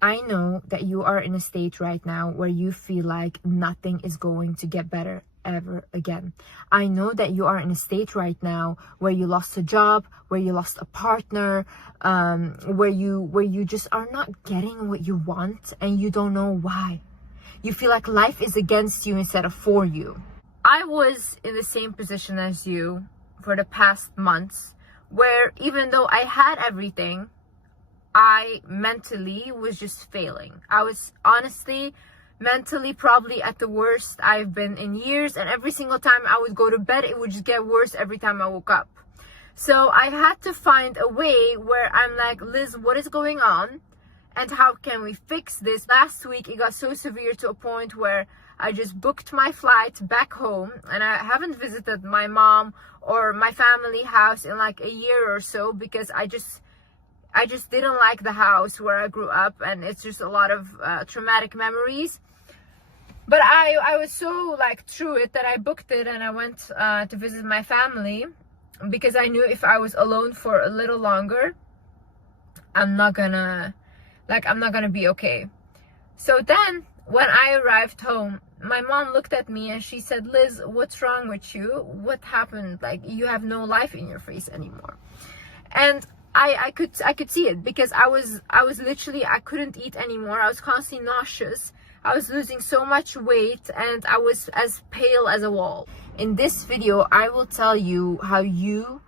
I know that you are in a state right now where you feel like nothing is going to get better ever again. I know that you are in a state right now where you lost a job, where you lost a partner, where you just are not getting what you want and you don't know why. You feel like life is against you instead of for you. I was in the same position as you for the past months, where even though I had everything, I mentally was just failing. I was honestly mentally probably at the worst I've been in years, and every single time I would go to bed it would just get worse every time I woke up. So I had to find a way where I'm like, Liz, what is going on and how can we fix this? Last week it got so severe to a point where I just booked my flight back home, and I haven't visited my mom or my family house in like a year or so because I just didn't like the house where I grew up, and it's just a lot of traumatic memories. But I was so like through it that I booked it and I went to visit my family because I knew if I was alone for a little longer, I'm not gonna be okay. So then when I arrived home, my mom looked at me and she said, Liz, what's wrong with you? What happened? Like, you have no life in your face anymore. And I could see it because I was literally, I couldn't eat anymore. I was constantly nauseous. I was losing so much weight and I was as pale as a wall. In this video, I will tell you how you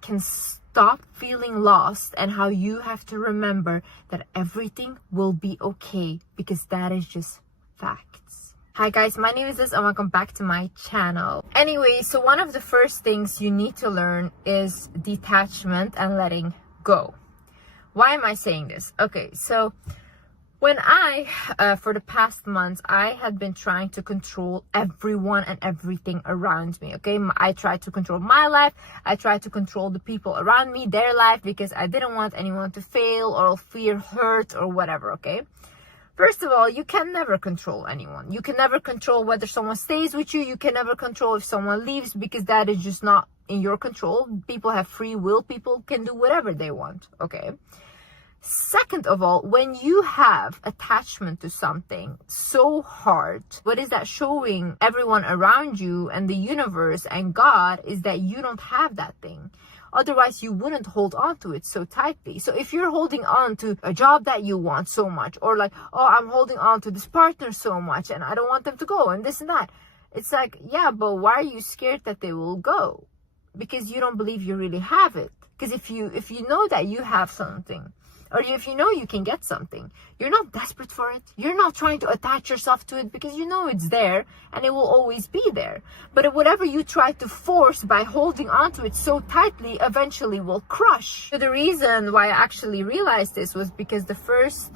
can stop feeling lost and how you have to remember that everything will be okay, because that is just facts. Hi guys, my name is Liz and welcome back to my channel. Anyway, so one of the first things you need to learn is detachment and letting go. Why am I saying this? Okay, so when for the past months, I had been trying to control everyone and everything around me, okay? I tried to control my life. I tried to control the people around me, their life, because I didn't want anyone to fail or feel hurt or whatever, okay? First of all, you can never control anyone. You can never control whether someone stays with you. You can never control if someone leaves, because that is just not in your control. People have free will. People can do whatever they want, okay? Second of all, when you have attachment to something so hard, what is that showing everyone around you and the universe and God is that you don't have that thing. Otherwise, you wouldn't hold on to it so tightly. So if you're holding on to a job that you want so much, or like, oh, I'm holding on to this partner so much and I don't want them to go and this and that. It's like, yeah, but why are you scared that they will go? Because you don't believe you really have it. Because if you know that you have something, or if you know you can get something, you're not desperate for it. You're not trying to attach yourself to it because you know it's there and it will always be there. But whatever you try to force by holding onto it so tightly eventually will crush. So the reason why I actually realized this was because the first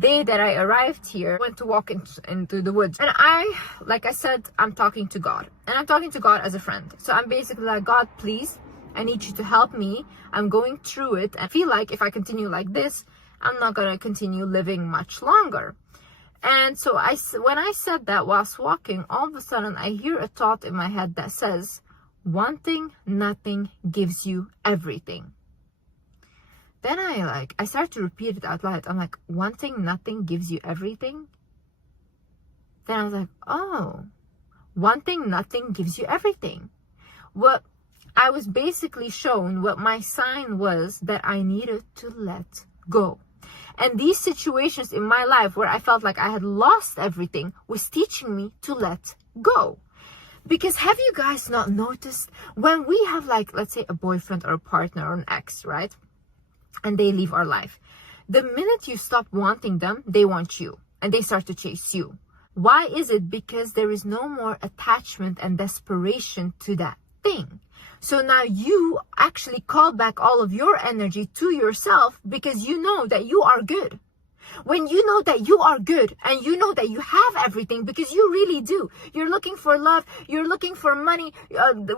day that I arrived here, I went to walk into the woods. And like I said, I'm talking to God. And I'm talking to God as a friend. So I'm basically like, God, please, I need you to help me. I'm going through it. I feel like if I continue like this, I'm not going to continue living much longer. And so when I said that whilst walking, all of a sudden I hear a thought in my head that says, wanting nothing gives you everything. Then I start to repeat it out loud. I'm like, wanting nothing gives you everything? Then I was like, oh, wanting nothing gives you everything. What I was basically shown what my sign was, that I needed to let go. And these situations in my life where I felt like I had lost everything was teaching me to let go. Because have you guys not noticed when we have, like, let's say a boyfriend or a partner or an ex, right? And they leave our life. The minute you stop wanting them, they want you and they start to chase you. Why is it? Because there is no more attachment and desperation to that thing. So now you actually call back all of your energy to yourself because you know that you are good. When you know that you are good and you know that you have everything, because you really do. You're looking for love. You're looking for money,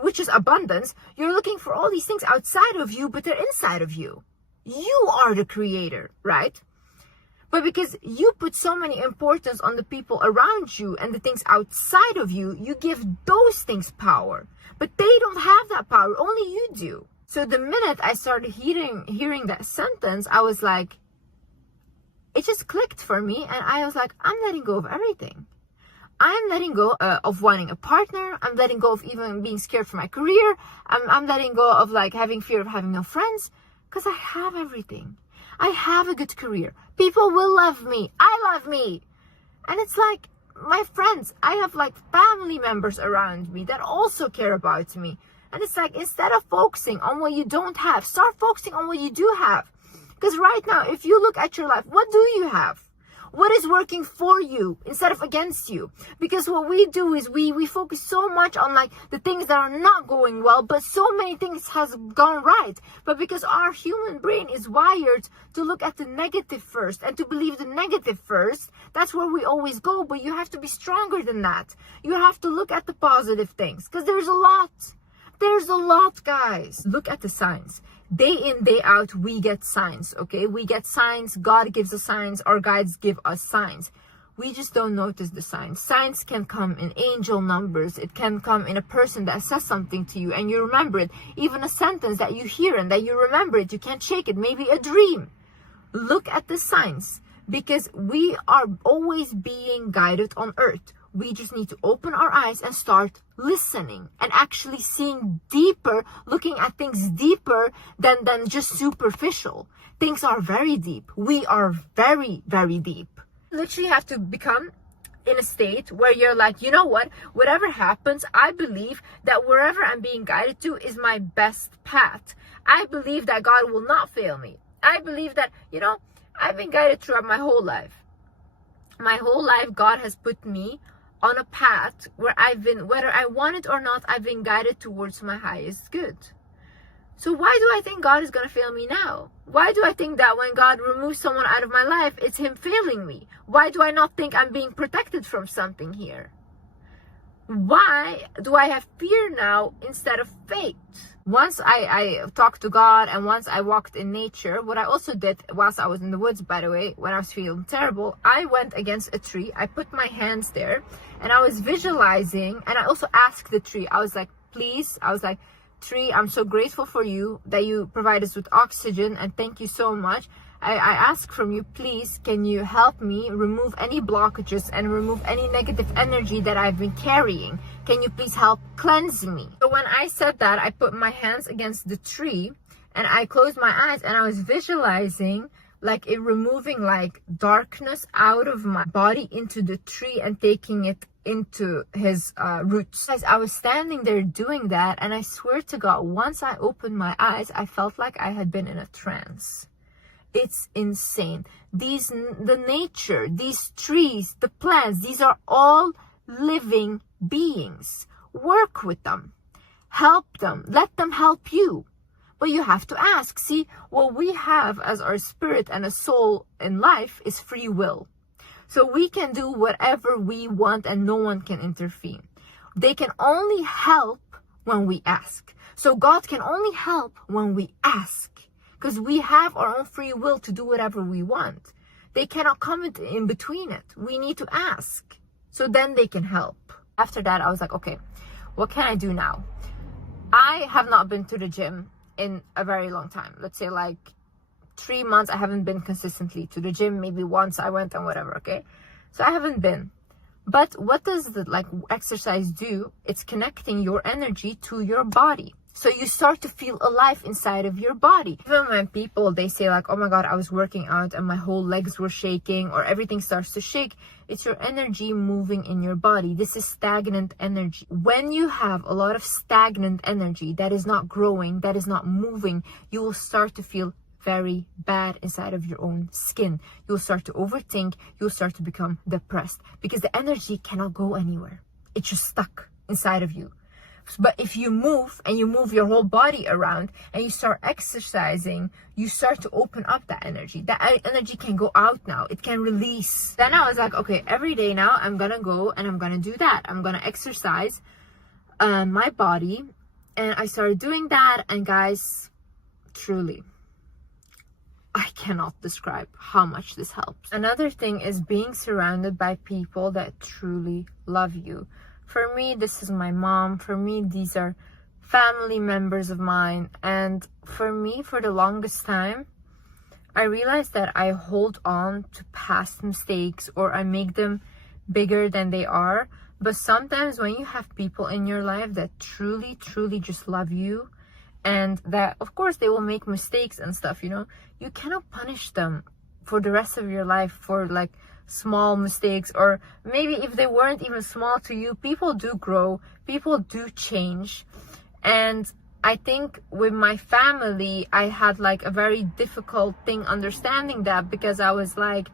which is abundance. You're looking for all these things outside of you, but they're inside of you. You are the creator, right? But because you put so many importance on the people around you and the things outside of you, you give those things power. But they don't have that power. Only you do. So the minute I started hearing that sentence, I was like, it just clicked for me, and I was like, I'm letting go of everything. I'm letting go of wanting a partner. I'm letting go of even being scared for my career. I'm letting go of like having fear of having no friends, because I have everything. I have a good career. People will love me. I love me. And it's like, my friends, I have like family members around me that also care about me. And it's like, instead of focusing on what you don't have, start focusing on what you do have. Because right now, if you look at your life, what do you have? What is working for you instead of against you? Because what we do is we focus so much on like the things that are not going well, but so many things has gone right. But because our human brain is wired to look at the negative first and to believe the negative first, that's where we always go. But you have to be stronger than that. You have to look at the positive things, because there's a lot. There's a lot, guys. Look at the signs. Day in, day out, we get signs, okay? We get signs. God gives us signs. Our guides give us signs. We just don't notice the signs. Signs can come in angel numbers. It can come in a person that says something to you and you remember it. Even a sentence that you hear and that you remember it. You can't shake it. Maybe a dream. Look at the signs, because we are always being guided on earth. We just need to open our eyes and start listening and actually seeing deeper, looking at things deeper than just superficial. Things are very deep. We are very, very deep. You literally have to become in a state where you're like, you know what? Whatever happens, I believe that wherever I'm being guided to is my best path. I believe that God will not fail me. I believe that, I've been guided throughout my whole life. My whole life, God has put me on a path where whether I want it or not, I've been guided towards my highest good. So why do I think God is going to fail me now? Why do I think that when God removes someone out of my life, it's him failing me? Why do I not think I'm being protected from something here? Why do I have fear now instead of faith? Once I talked to God and once I walked in nature, what I also did whilst I was in the woods, by the way, when I was feeling terrible, I went against a tree. I put my hands there and I was visualizing, and I also asked the tree. I was like, please, tree, I'm so grateful for you that you provide us with oxygen, and thank you so much. I ask from you, please, can you help me remove any blockages and remove any negative energy that I've been carrying? Can you please help cleanse me? So when I said that, I put my hands against the tree and I closed my eyes and I was visualizing like it removing like darkness out of my body into the tree and taking it into his roots. Guys, I was standing there doing that, and I swear to God, once I opened my eyes, I felt like I had been in a trance. It's insane. The nature, these trees, the plants, these are all living beings. Work with them. Help them. Let them help you. But you have to ask. See, what we have as our spirit and a soul in life is free will. So we can do whatever we want and no one can intervene. They can only help when we ask. So God can only help when we ask. Because we have our own free will to do whatever we want. They cannot come in between it. We need to ask. So then they can help. After that, I was like, okay, what can I do now? I have not been to the gym in a very long time. Let's say like 3 months, I haven't been consistently to the gym. Maybe once I went and whatever, okay? So I haven't been. But what does the exercise do? It's connecting your energy to your body. So you start to feel alive inside of your body. Even when people, they say like, oh my God, I was working out and my whole legs were shaking or everything starts to shake. It's your energy moving in your body. This is stagnant energy. When you have a lot of stagnant energy that is not growing, that is not moving, you will start to feel very bad inside of your own skin. You'll start to overthink. You'll start to become depressed because the energy cannot go anywhere. It's just stuck inside of you. But if you move and you move your whole body around and you start exercising, you start to open up that energy. That energy can go out now. It can release. Then I was like, okay, every day now I'm gonna go and I'm gonna do that. I'm gonna exercise my body. And I started doing that. And guys, truly, I cannot describe how much this helps. Another thing is being surrounded by people that truly love you. For me, this is my mom. For me, these are family members of mine. And for me, for the longest time, I realized that I hold on to past mistakes or I make them bigger than they are. But sometimes when you have people in your life that truly, truly just love you, and that of course they will make mistakes and stuff, you know, you cannot punish them for the rest of your life for like small mistakes, or maybe if they weren't even small to you. People do grow, people do change. And I think with my family, I had like a very difficult thing understanding that, because I was like,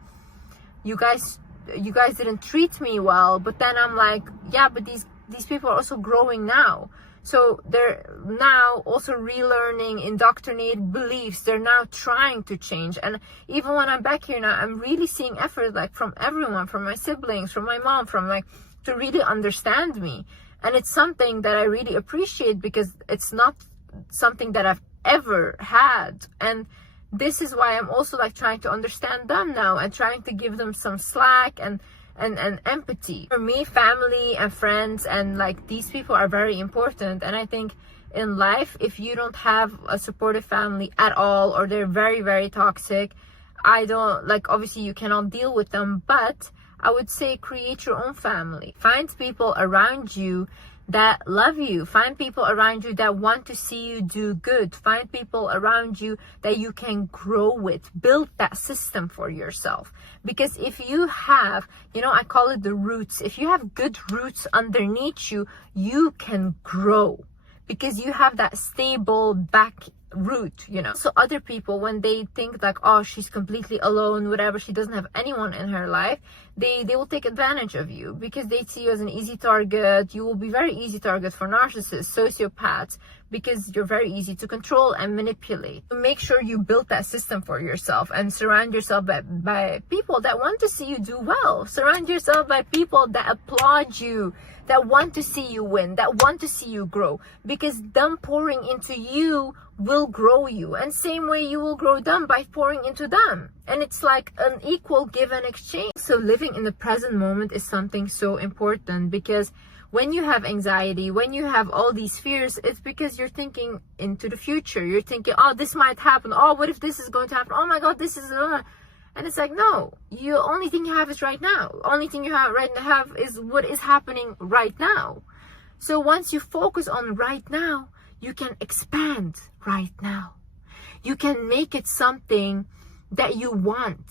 you guys didn't treat me well. But then I'm like, yeah, but these people are also growing now. So they're now also relearning indoctrinated beliefs. They're now trying to change. And even when I'm back here now, I'm really seeing effort like from everyone, from my siblings, from my mom, from like, to really understand me. And it's something that I really appreciate, because it's not something that I've ever had. And this is why I'm also like trying to understand them now and trying to give them some slack and empathy. For me, family and friends and like these people are very important. And I think in life, if you don't have a supportive family at all, or they're very, very toxic, I don't like, obviously you cannot deal with them, but I would say create your own family. Find people around you that love you. Find people around you that want to see you do good. Find people around you that you can grow with. Build that system for yourself. Because if you have, you know, I call it the roots. If you have good roots underneath you, you can grow. Because you have that stable back root, you know. So other people, when they think like, oh, she's completely alone, whatever, she doesn't have anyone in her life, they will take advantage of you, because they see you as an easy target. You will be very easy target for narcissists, sociopaths, because you're very easy to control and manipulate. So make sure you build that system for yourself and surround yourself by people that want to see you do well. Surround yourself by people that applaud you, that want to see you win, that want to see you grow, because them pouring into you will grow you, and same way you will grow them by pouring into them. And it's like an equal give and exchange. So living in the present moment is something so important, because when you have anxiety, when you have all these fears, it's because you're thinking into the future. You're thinking, oh, this might happen. Oh, what if this is going to happen? Oh my God, this is... And it's like, no, the only thing you have is right now. Only thing you have right now is what is happening right now. So once you focus on right now, you can expand right now. You can make it something that you want.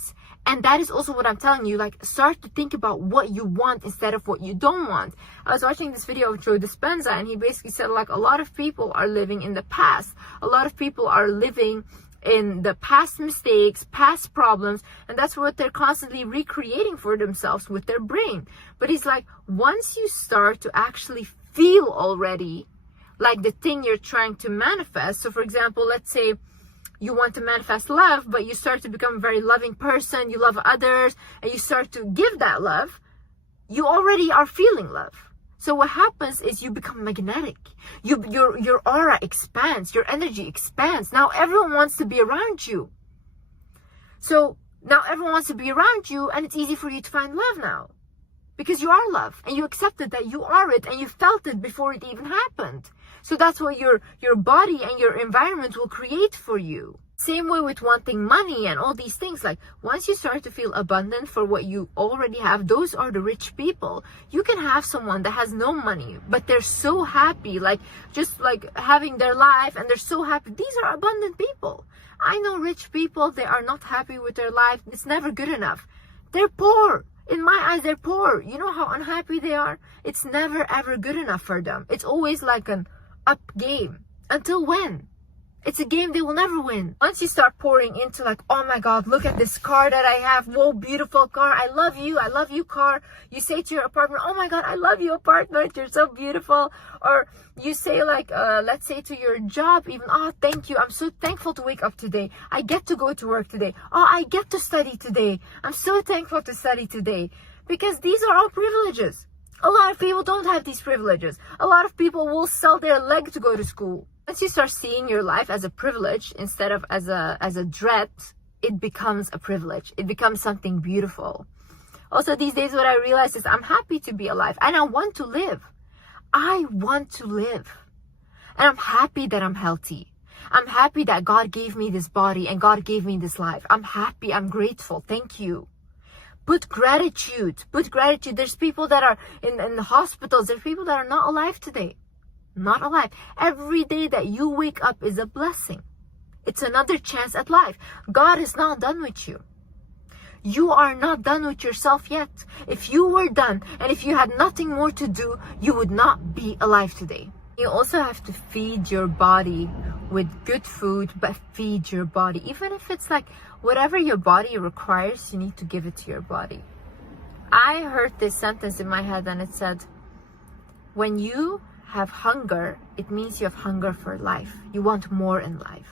And that is also what I'm telling you, like, start to think about what you want instead of what you don't want. I was watching this video of Joe Dispenza, and he basically said, like, a lot of people are living in the past. A lot of people are living in the past mistakes, past problems, and that's what they're constantly recreating for themselves with their brain. But he's like, once you start to actually feel already like the thing you're trying to manifest. So for example, let's say you want to manifest love, but you start to become a very loving person, you love others, and you start to give that love, you already are feeling love. So what happens is you become magnetic. Your aura expands, your energy expands. Now everyone wants to be around you. So now everyone wants to be around you, and it's easy for you to find love now. Because you are love, and you accepted that you are it, and you felt it before it even happened. So that's what your body and your environment will create for you. Same way with wanting money and all these things. Like, once you start to feel abundant for what you already have, those are the rich people. You can have someone that has no money, but they're so happy, like just like having their life, and they're so happy. These are abundant people. I know rich people, they are not happy with their life. It's never good enough. They're poor. In my eyes, they're poor. You know how unhappy they are? It's never ever good enough for them. It's always like an up game. Until when? It's a game they will never win. Once you start pouring into like, oh my God, look at this car that I have. Whoa, beautiful car. I love you, car. You say to your apartment, oh my God, I love you, apartment. You're so beautiful. Or you say like, let's say to your job even, oh, thank you. I'm so thankful to wake up today. I get to go to work today. Oh, I get to study today. I'm so thankful to study today. Because these are all privileges. A lot of people don't have these privileges. A lot of people will sell their leg to go to school. Once you start seeing your life as a privilege instead of as a dread, it becomes a privilege. It becomes something beautiful. Also, these days what I realize is I'm happy to be alive, and I want to live. I want to live. And I'm happy that I'm healthy. I'm happy that God gave me this body and God gave me this life. I'm happy, I'm grateful, thank you. Put gratitude. There's people that are in the hospitals. There's people that are not alive today. Not alive. Every day that you wake up is a blessing. It's another chance at life. God is not done with you. You are not done with yourself yet. If you were done and if you had nothing more to do, you would not be alive today. You also have to feed your body with good food, but feed your body. Even if it's like whatever your body requires, you need to give it to your body. I heard this sentence in my head and it said, when you have hunger, it means you have hunger for life. You want more in life.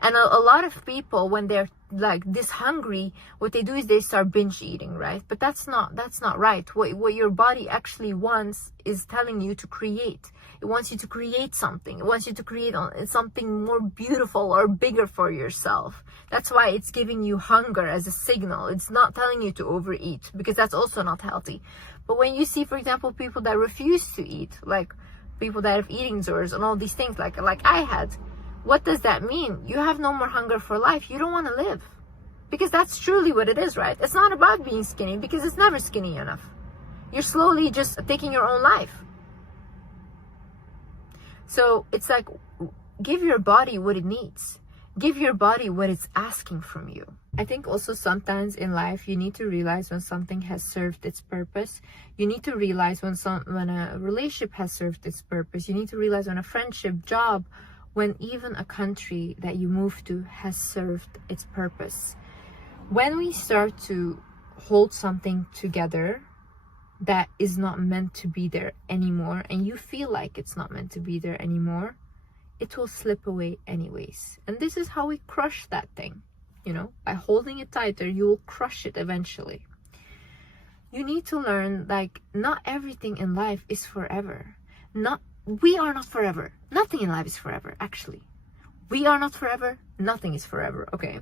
And a lot of people, when they're like this hungry, what they do is they start binge eating, right? But that's not right. What your body actually wants is telling you to create. It wants you to create something. It wants you to create something more beautiful or bigger for yourself. That's why it's giving you hunger as a signal. It's not telling you to overeat, because that's also not healthy. But when you see, for example, people that refuse to eat, like people that have eating disorders and all these things, like I had, what does that mean? You have no more hunger for life. You don't want to live. Because that's truly what it is, right? It's not about being skinny, because it's never skinny enough. You're slowly just taking your own life. So it's like, give your body what it needs. Give your body what it's asking from you. I think also sometimes in life you need to realize when something has served its purpose. You need to realize when a relationship has served its purpose. You need to realize when a friendship, job, when even a country that you move to has served its purpose. When we start to hold something together that is not meant to be there anymore, and you feel like it's not meant to be there anymore, it will slip away anyways. And this is how we crush that thing. You know, by holding it tighter, you will crush it eventually. You need to learn, like, not everything in life is forever. We are not forever. Nothing in life is forever, actually. We are not forever. Nothing is forever, okay?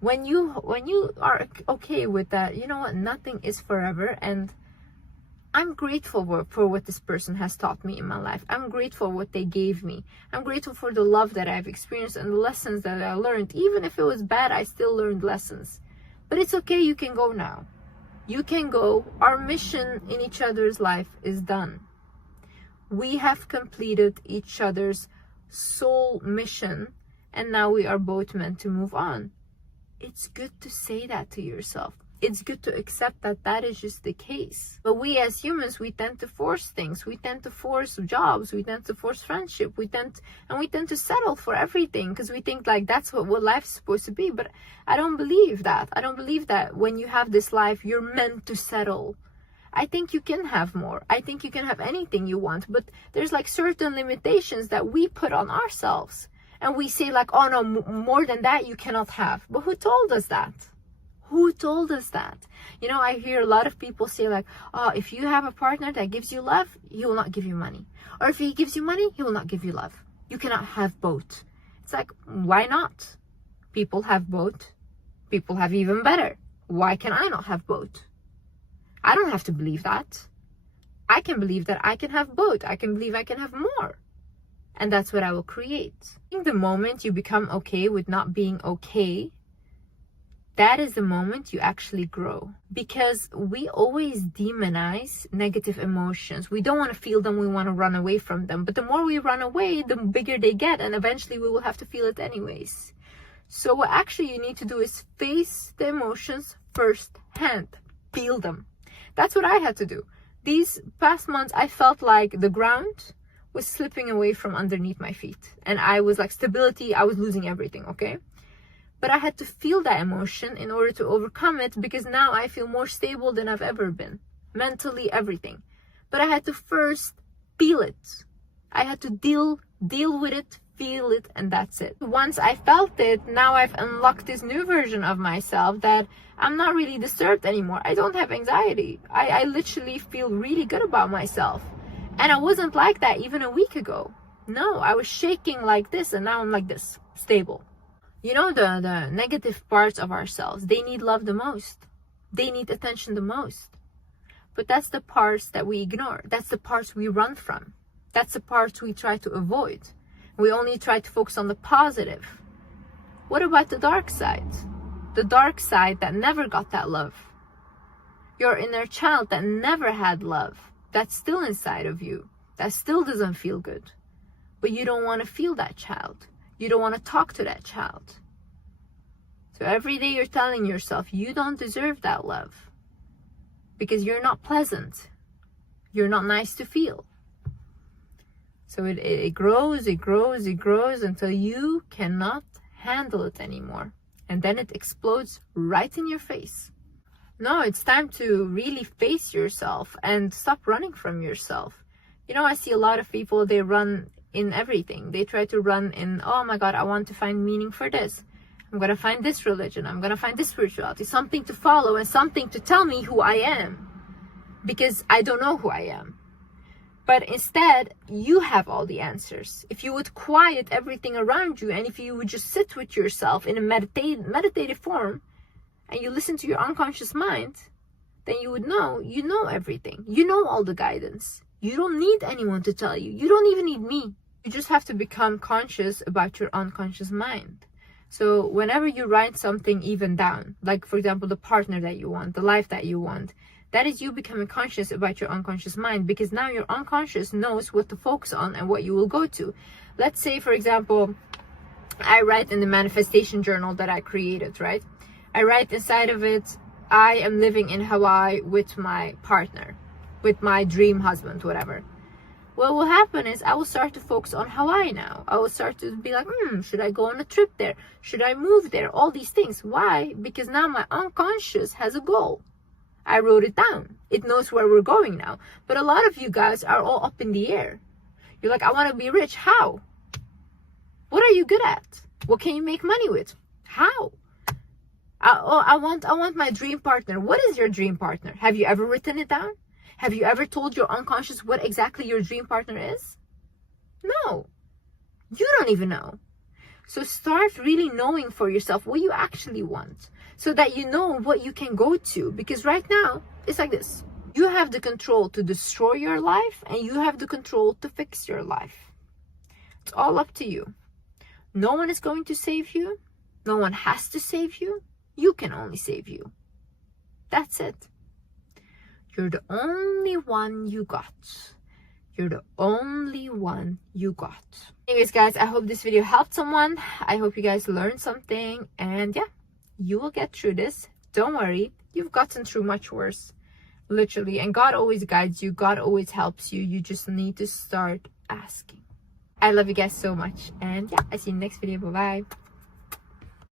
When you are okay with that, you know what? Nothing is forever, and I'm grateful for what this person has taught me in my life. I'm grateful for what they gave me. I'm grateful for the love that I've experienced and the lessons that I learned. Even if it was bad, I still learned lessons. But it's okay, you can go now. You can go. Our mission in each other's life is done. We have completed each other's soul mission, and now we are both meant to move on. It's good to say that to yourself. It's good to accept that that is just the case. But we as humans, we tend to force things. We tend to force jobs. We tend to force friendship. We tend to settle for everything because we think like that's what life's supposed to be. But I don't believe that. I don't believe that when you have this life, you're meant to settle. I think you can have more. I think you can have anything you want. But there's like certain limitations that we put on ourselves. And we say like, oh no, more than that you cannot have. But who told us that? Who told us that? You know, I hear a lot of people say like, oh, if you have a partner that gives you love, he will not give you money. Or if he gives you money, he will not give you love. You cannot have both. It's like, why not? People have both. People have even better. Why can I not have both? I don't have to believe that. I can believe that I can have both. I can believe I can have more. And that's what I will create. I think the moment you become okay with not being okay, that is the moment you actually grow. Because we always demonize negative emotions. We don't want to feel them, we want to run away from them. But the more we run away, the bigger they get, and eventually we will have to feel it anyways. So what actually you need to do is face the emotions firsthand. Feel them. That's what I had to do. These past months, I felt like the ground was slipping away from underneath my feet. And I was like, stability, I was losing everything, okay? But I had to feel that emotion in order to overcome it, because now I feel more stable than I've ever been. Mentally, everything. But I had to first feel it. I had to deal with it, feel it, and that's it. Once I felt it, now I've unlocked this new version of myself that I'm not really disturbed anymore. I don't have anxiety. I literally feel really good about myself. And I wasn't like that even a week ago. No, I was shaking like this, and now I'm like this, stable. You know, the negative parts of ourselves, they need love the most. They need attention the most. But that's the parts that we ignore. That's the parts we run from. That's the parts we try to avoid. We only try to focus on the positive. What about the dark side? The dark side that never got that love. Your inner child that never had love. That's still inside of you. That still doesn't feel good. But you don't want to feel that child. You don't want to talk to that child. So every day you're telling yourself you don't deserve that love. Because you're not pleasant. You're not nice to feel. So it grows, it grows, it grows until you cannot handle it anymore. And then it explodes right in your face. No, it's time to really face yourself and stop running from yourself. You know, I see a lot of people, they run in everything. They try to run in, oh my God, I want to find meaning for this. I'm going to find this religion. I'm going to find this spirituality. Something to follow and something to tell me who I am. Because I don't know who I am. But instead, you have all the answers. If you would quiet everything around you, and if you would just sit with yourself in a meditative form, and you listen to your unconscious mind, then you would know, you know everything. You know all the guidance. You don't need anyone to tell you. You don't even need me. You just have to become conscious about your unconscious mind. So whenever you write something even down, like for example, the partner that you want, the life that you want, that is you becoming conscious about your unconscious mind, because now your unconscious knows what to focus on and what you will go to. Let's say, for example, I write in the manifestation journal that I created, right? I write inside of it, I am living in Hawaii with my partner, with my dream husband, whatever. What will happen is I will start to focus on Hawaii now. I will start to be like, should I go on a trip there? Should I move there? All these things. Why? Because now my unconscious has a goal. I wrote it down. It knows where we're going now. But a lot of you guys are all up in the air. You're like, I want to be rich. How? What are you good at? What can you make money with? How? I want my dream partner. What is your dream partner? Have you ever written it down? Have you ever told your unconscious what exactly your dream partner is? No. You don't even know. So start really knowing for yourself what you actually want, so that you know what you can go to. Because right now, it's like this. You have the control to destroy your life, and you have the control to fix your life. It's all up to you. No one is going to save you. No one has to save you. You can only save you. That's it. You're the only one you got. You're the only one you got. Anyways, guys, I hope this video helped someone. I hope you guys learned something. And yeah, you will get through this. Don't worry. You've gotten through much worse. Literally. And God always guides you. God always helps you. You just need to start asking. I love you guys so much. And yeah, I see you in the next video. Bye-bye.